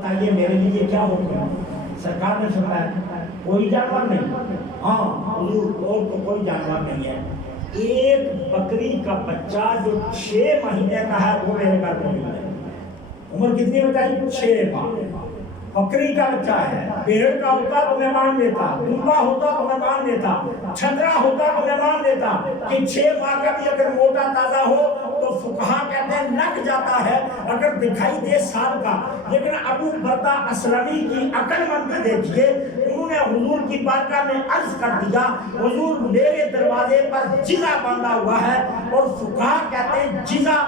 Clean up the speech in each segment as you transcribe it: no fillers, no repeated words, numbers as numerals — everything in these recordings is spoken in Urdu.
بتائیے میرے لیے کیا ہوگا؟ سرکار نے فرمایا کوئی جانور نہیں. ہاں حضور اور تو کوئی جانور نہیں ہے, ایک بکری کا بچہ جو 6 مہینے کا ہے وہ میرے گھر میں مل ہے. عمر کتنی بتائی؟ 6 ماہ. بکری کا بچہ ہے, بھیڑ کا ہوتا تو میں مان لیتا, دمبا ہوتا تو میں مان لیتا, چھترا ہوتا تو میں مان لیتا کہ 6 ماہ کا بھی اگر موٹا تازہ ہو تو فقہا کہتے ہیں نک جاتا ہے اگر دکھائی دے سال کا. لیکن ابو بردہ اسلمی کی عقل مند دیکھیے, انہوں نے حضور کی بارگاہ میں عرض کر دیا حضور میرے دروازے پر جزا باندھا ہوا ہے, اور فقہا کہتے ہیں جزا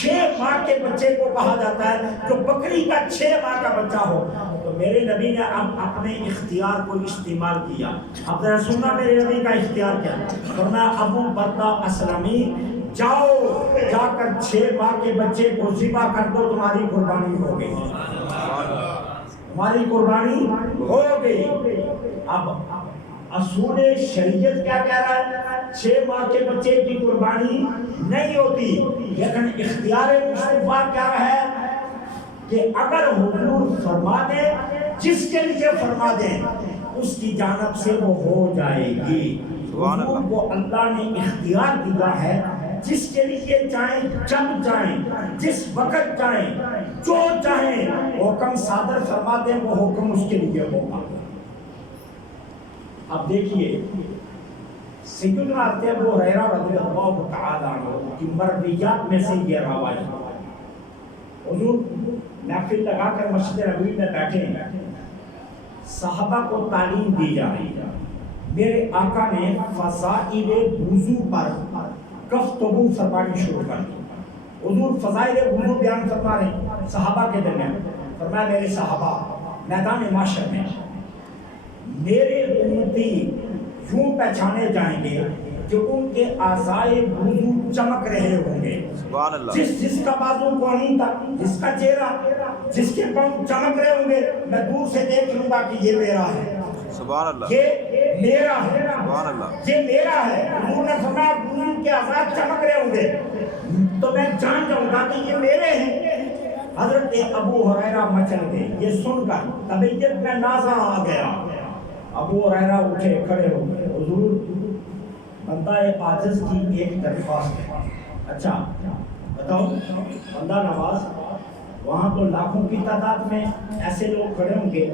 6 ماہ کے بچے کو کہا جاتا ہے جو بکری کا 6 ماہ کا بچہ ہو. تو میرے نبی نے اب اپنے اختیار کو استعمال کیا. اب ذرا سننا میرے نبی کا اختیار کیا. فرمایا ابو بردہ اسلمی جاؤ جا کر 6 ماہ کے بچے کو ذبح کر دو, تمہاری قربانی ہو گئی, تمہاری قربانی ہو گئی. اب اصول شریعت کیا کہہ رہا ہے؟ 6 ماہ کے بچے کی قربانی نہیں ہوتی, لیکن اختیار مصطفیٰ کیا ہے کہ اگر حضور فرما دے, جس کے لیے فرما دے اس کی جانب سے وہ ہو جائے گی. حضور کو اللہ نے اختیار دیا ہے, جس کے لیے چاہیں جب چاہیں جس وقت چاہیں جو چاہیں حکم صادر فرما دیں وہ حکم اس کے لیے ہوگا. اب دیکھیے سیدنا ابو ہریرہ رضی اللہ تعالیٰ عنہ کی مرویات میں سے یہ روایت, حضور محفل لگا کر مسجد نبوی میں بیٹھے ہیں, صحابہ کو تعلیم دی جا رہی ہے. میرے آقا نے فضائل وضو پر گفتگو فرمانی شروع کر دی. حضور فضائل وضو بیان فرما رہے ہیں صحابہ کے درمیان. فرمایا میرے صحابہ میدان معاشر میں میرے امتی یوں پہچانے جائیں گے جو ان کے اعضائے وضو چمک رہے ہوں گے. جس کا بازو کونی تھا, جس کا چہرہ, جس کے پاؤں چمک رہے ہوں گے, میں دور سے دیکھ لوں گا کہ یہ میرا ہے, سبحان اللہ, یہ میرا ہے, سبحان اللہ, یہ میرا ہے. حضور نے فرمایا وضو کے اعضاء چمک رہے ہوں گے تو میں جان جاؤں گا کہ یہ میرے ہیں. حضرت ابو ہریرہ مچل گئے, یہ سن کر طبیعت میں نازا آ گیا. ابو ہریرہ اٹھے, کھڑے ہو گئے. حضور بندہ عاجز کی ایک درخواست ہے. اچھا بتاؤ, بندہ نواز, وہاں تو لاکھوں کی تعداد میں ایسے لوگ کھڑے ہوں گے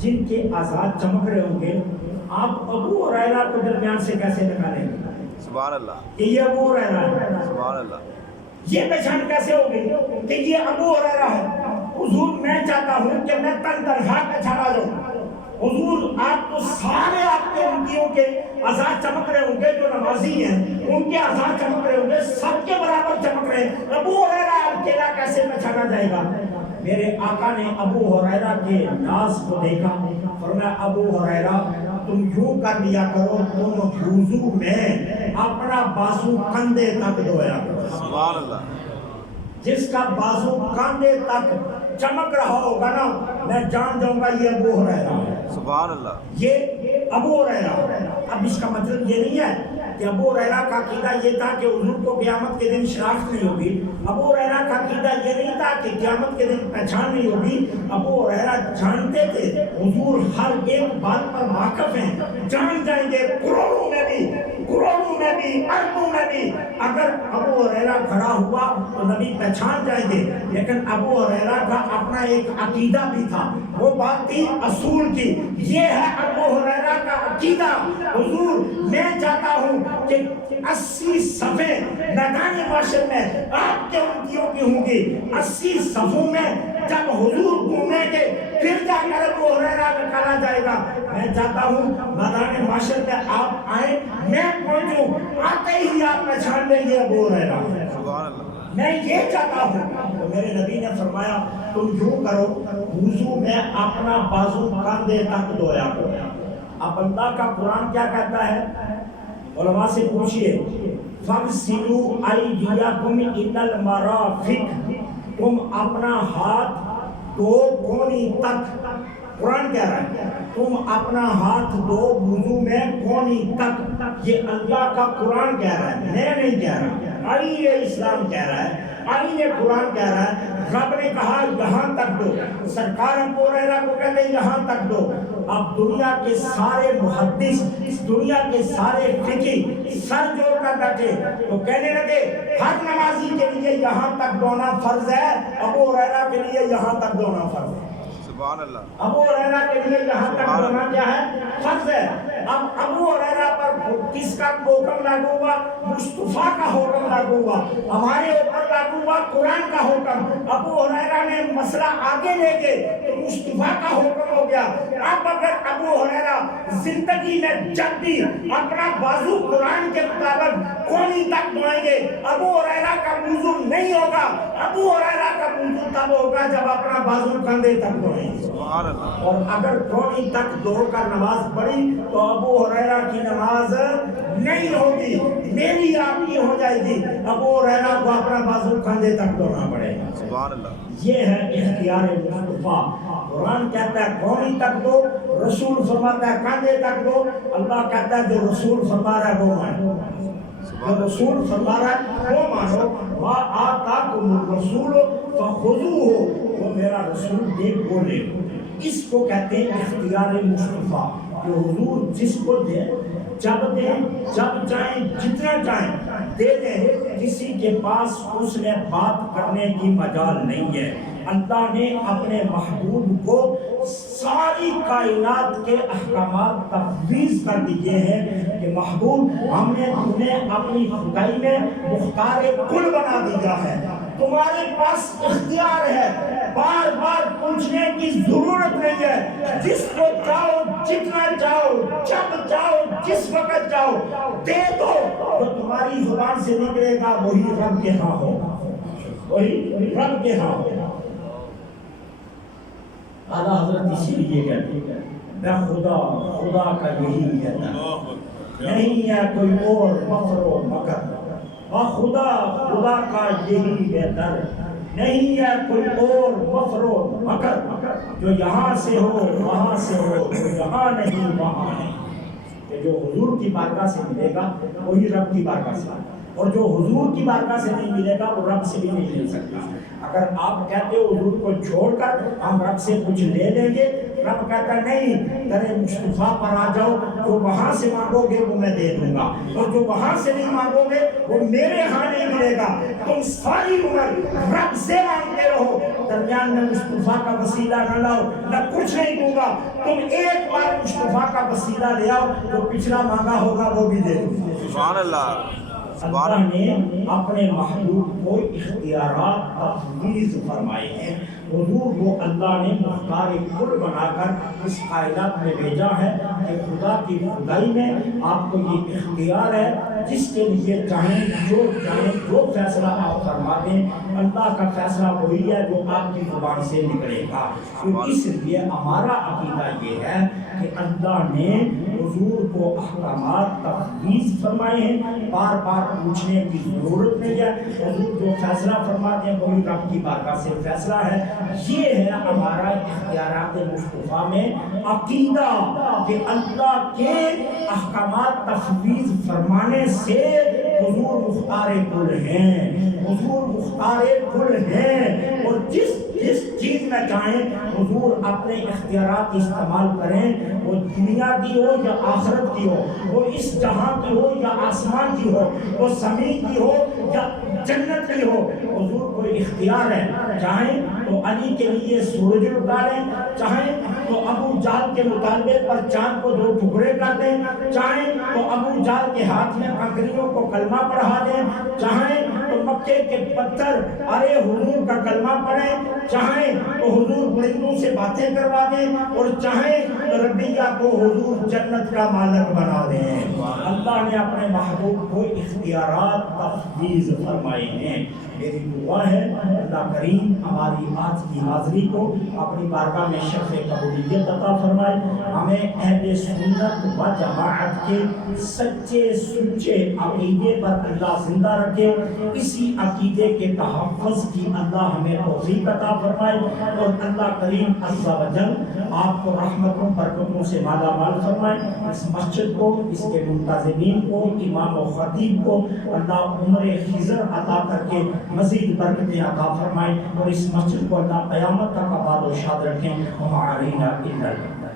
جن کے اعضاء چمک رہے ہوں گے, آپ ابو ہریرہ کو درمیان سے کیسے نکالیں گے؟ سبحان اللہ, کہ یہ ابو ہریرہ ہے. سبحان اللہ, یہ پہچان کیسے ہوگی کہ یہ ابو ہریرہ ہے؟ حضور میں چاہتا ہوں کہ میں تن تنہا پہ چھڑا جاؤں. حضور آپ تو سارے آپ کے امتیوں کے اعضاء چمک رہے ہوں گے, جو نمازی ہیں ان کے اعضاء چمک رہے ہوں گے, سب کے برابر چمک رہے ہیں. ابو ہریرہ اکیلا کیسے پہچانا جائے گا؟ میرے آقا نے ابو ہریرہ کے ناز کو دیکھا. فرمایا ابو ہریرہ تم یوں کر لیا کرو, تم وضو میں اپنا بازو کندھے تک دھویا کرو. سبحان اللہ, جس کا بازو کاندھے تک چمک رہا ہوگا نا, میں جان جاؤں گا یہ ابو ہریرہ ہے. سبحان اللہ, یہ ابو ہریرہ. اب اس کا مطلب یہ نہیں ہے کہ ابو ہریرہ کا عقیدہ یہ تھا کہ حضور کو قیامت کے دن شناخت نہیں ہوگی. ابو ہریرہ کا عقیدہ یہ نہیں تھا کہ قیامت کے دن پہچان نہیں ہوگی. ابو ہریرہ جانتے تھے حضور ہر ایک بات پر واقف ہیں, جان جائیں گے کروڑوں میں بھی, کروڑوں میں بھی, اربوں میں بھی. اگر ابو ہریرہ کھڑا ہوا تو نبی پہچان جائیں گے. لیکن ابو ہریرہ کا اپنا ایک عقیدہ بھی تھا, وہ بات تھی اصول کی. یہ ہے ابو ہریرہ کا عقیدہ. حضور میں چاہتا ہوں کہ 80 صفیں میدان معاشر میں آپ کے امتیوں کی ہوں گی. 80 صفوں میں جب حضور گھومیں گے پھر جا کر ابو ہریرہ نکالا جائے گا. میں چاہتا ہوں میدان معاشر میں آپ آئیں, میں پہنچوں, آتے ہی آپ پہچان لیں گے ابو ہریرہ. سبحان اللہ, میں یہ چاہتا ہوں. تو میرے نبی نے فرمایا تم یوں کرو, وضو میں اپنا بازو کاندھے تک دھویا کرو. اب اللہ کا قرآن کیا کہتا ہے؟ علماء سے پوچھئے, فَغْسِلُوا أَيْدِيَكُمْ إِلَى الْمَرَافِقِ, تم اپنا ہاتھ دو کونی تک. قرآن کہہ رہا ہے تم اپنا ہاتھ دو وضو میں کونی تک. یہ اللہ کا قرآن کہہ رہا ہے, میں نہیں کہہ رہا. علی اسلام کہہ رہا ہے, علی قرآن کہہ رہا ہے. رب نے کہا یہاں تک دو، سرکار ابو ہریرہ کو کہتے ہیں یہاں تک دو۔ اب دنیا کے سارے محدث، دنیا کے سارے فقی سر جوڑ کر بیٹھے تو کہنے لگے ہر نمازی کے لیے یہاں تک دونا فرض ہے، ابو ہریرہ کے لیے یہاں تک دونا فرض ہے۔ سبحان اللہ۔ ابو ہریرہ کے لیے یہاں تک دونا کیا ہے؟ فرض ہے۔ اب ابو ہریرہ پر کس کا حکم لاگو ہوا؟ مصطفیٰ کا حکم لاگو ہوا، ہمارے اوپر لاگو ہوا قرآن کا حکم۔ ابو ہریرہ نے مسئلہ آگے لے گئے تو مصطفیٰ کا حکم ہو گیا۔ اب اگر ابو ہریرہ زندگی میں جب بھی اپنا بازو قرآن کے مطابق کونی تک دھوئیں گے، ابو ہریرہ کا وضو نہیں ہوگا۔ ابو ہریرہ کا وضو تب ہوگا جب اپنا بازو کندھے تک دھوئیں گے۔ سبحان اللہ۔ اور اگر کونی تک دھو کر نماز پڑھی تو ابو ہریرہ کی نماز نہیں ہوگی، میری آپ کی ہو جائے گی۔ ابو ہریرہ کو اپنا بازو کندھے تک دھونا پڑے گا۔ سبحان اللہ۔ یہ ہے اختیار مصطفیٰ۔ قرآن کہتا ہے کونی تک دو، رسول فرماتا ہے کندھے تک دو۔ اللہ کہتا ہے جو رسول فرما رہا ہے وہ مانو، جو رسول فرما رہا ہے وہ مانو۔ ما آتاکم الرسول فخذوہ، وہ میرا رسول دے بولے۔ اس کو کہتے ہیں اختیار مصطفیٰ، کہ حضور جس کو دے، جب دیں، جب چاہیں، جتنا چاہیں دے دیں، کسی کے پاس اس نے بات کرنے کی مجال نہیں ہے۔ اللہ نے اپنے محبوب کو ساری کائنات کے احکامات تفویض کر دیے ہیں کہ محبوب ہم نے تمہیں اپنی خدائی میں مختار کل بنا دیا ہے، تمہارے پاس اختیار ہے، بار بار پوچھنے کی ضرورت نہیں ہے، جس کو چاہو، جتنا چاہو، جب چاہو، جس وقت چاہو دے دو۔ جو تمہاری زبان سے نکلے گا وہی رب کے ہاں ہوگا، وہی رب کے ہاں ہوگا۔ اعلیٰ حضرت اسی لیے کہتے ہیں میں خدا، خدا کا یہی ہے نہیں ہے کوئی اور مکر و مکر، خدا، خدا کا یہی ہے در، نہیں ہے کوئی اور مکر و مکر، جو یہاں سے ہو وہاں سے ہو، جو یہاں نہیں وہاں نہیں۔ کہ جو حضور کی بارگاہ سے ملے گا وہی رب کی بارگاہ سے، اور جو حضور کی بارگاہ سے نہیں ملے گا وہ رب سے بھی نہیں مل سکتا۔ اگر آپ کہتے ہو حضور کو چھوڑ کر ہم رب سے کچھ لے لیں گے، رب کہتا نہیں، تیرے مصطفیٰ پر آ جاؤ، جو وہاں سے مانگو گے وہ میں دے دوں گا، اور جو وہاں سے نہیں مانگو گے وہ میرے ہاں نہیں ملے گا۔ تم ساری عمر رب سے مانگتے رہو، درمیان میں مصطفیٰ کا وسیلہ نہ لاؤ، میں کچھ نہیں دوں گا۔ تم ایک بار مصطفیٰ کا وسیلہ لے آؤ، جو پچھلا مانگا ہوگا وہ بھی دے دوں گا۔ سبحان اللہ۔ اللہ نے اپنے محبوب کو اختیارات تفویض فرمائے ہیں۔ حضور کو اللہ نے مختار کل بنا کر اس کائنات میں بھیجا ہے کہ خدا کی خدائی میں آپ کو یہ اختیار ہے، جس کے لیے چاہیں جو فیصلہ آپ فرما دیں، اللہ کا فیصلہ وہی ہے جو آپ کی زبان سے نکلے گا۔ تو اس لیے ہمارا عقیدہ یہ ہے کہ اللہ نے حضور کو احکامات تفویض فرمائے ہیں، بار بار پوچھنے کی ضرورت نہیں ہے۔ حضور جو فیصلہ فرماتے ہیں وہی رب کی بارگاہ سے فیصلہ ہے۔ یہ ہے ہمارا اختیارات مصطفیٰ میں عقیدہ کہ اللہ کے احکامات تفویض فرمانے سے حضور مختار کل ہیں، حضور مختار کل ہیں، اور جس چیز میں چاہیں حضور اپنے اختیارات استعمال کریں، وہ دنیا کی ہو یا آخرت کی ہو، وہ اس جہاں کی ہو یا آسمان کی ہو، وہ زمین کی ہو یا جنت کی ہو، حضور کو اختیار ہے۔ چاہیں تو علی کے لیے سورج اٹھا لیں، چاہیں تو ابو جہل کے مطالبے پر چاند کو 2 ٹکڑے کر دیں، چاہیں تو ابو جہل کے ہاتھ میں کنکریوں کو کلمہ پڑھا دیں، چاہیں تو مکے کے پتھر ارے حضور کا کلمہ پڑھیں، چاہیں تو حضور پرندوں سے باتیں کروا دیں، اور چاہیں تو ربیہ کو حضور جنت کا مالک بنا دیں۔ اللہ نے اپنے محبوب کو اختیارات تفویض فرمائے ہیں۔ میری دعا ہے اللہ کریم ہماری آج کی حاضری کو اپنی بارگاہ میں شرف قبولیت عطا فرمائے، ہمیں اہل سنت و جماعت کے سچے عقیدے پر اللہ زندہ رکھے، اسی عقیدے کے تحفظ کی اللہ ہمیں توفیق عطا فرمائے، اور اللہ کریم عز و جل آپ کو رحمتوں برکتوں سے مالا مال فرمائے. اس مسجد کو، اس کے منتظمین کو، امام و خطیب کو اللہ عمر خضر عطا کر کے مزید برکتیں عطا فرمائے اور اس مسجد کو اللہ قیامت تک آباد و شاد رکھیں. وما علینا الا البلاغ.